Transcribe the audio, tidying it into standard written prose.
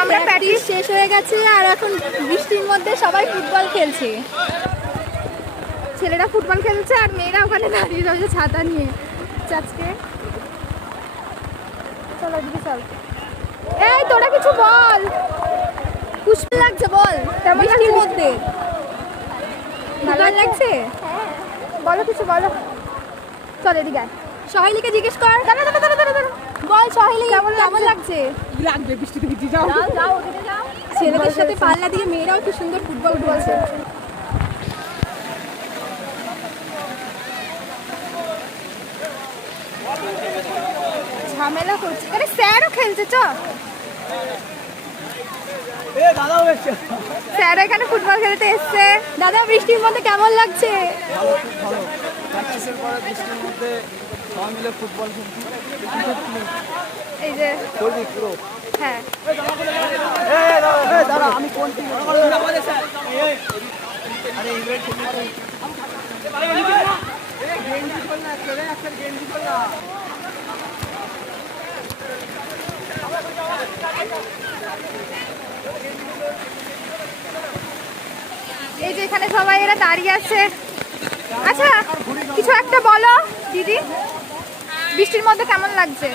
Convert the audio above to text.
আমরা প্র্যাকটিস শেষ হয়ে গেছে আর এখন বৃষ্টির মধ্যে সবাই ফুটবল খেলছে। ছেলেরা ফুটবল খেলছে আর মেয়েরা ওখানে দাঁড়িয়ে রয়েছে ছাতা নিয়ে। চাচকে চলো দিদি চল। এই তোরা কিছু বল, খুশি লাগছে বল বৃষ্টির মধ্যে? ভালো লাগছে? বলো কিছু বলো। চল এদিকে সহেলিকে জিজ্ঞেস কর। দাঁড়া দাঁড়া দাঁড়া দাঁড়া দাঁড়া বল সহেলি কেমন লাগছে? লাগবে বৃষ্টিতে ভিজে যাও। যাও ওদিকে যাও। ছেলেদের সাথে পাল্লা দিয়ে মেয়েরাও কি সুন্দর ফুটবল খেলছে। ঝামেলা করছে। আরে স্যারও খেলছে চ। স্যার এখানে ফুটবল খেলতে এসছে। দাদা বৃষ্টির মধ্যে কেমন লাগছে? ভালো, খুব ভালো। প্র্যাকটিসের পরে বৃষ্টির মধ্যে সবাই মিলে ফুটবল খেলছি। এই যে করবি পুরো। হ্যাঁ দাঁড়া আমি কোন টিম? আরে ইভেন্ট গেঞ্জি খোল না, চলে একটা গেঞ্জি খোল না। এই যে এখানে সবাই এরা দাঁড়িয়ে আছে। আচ্ছা কিছু একটা বলো দিদি, বৃষ্টির মধ্যে কেমন লাগছে?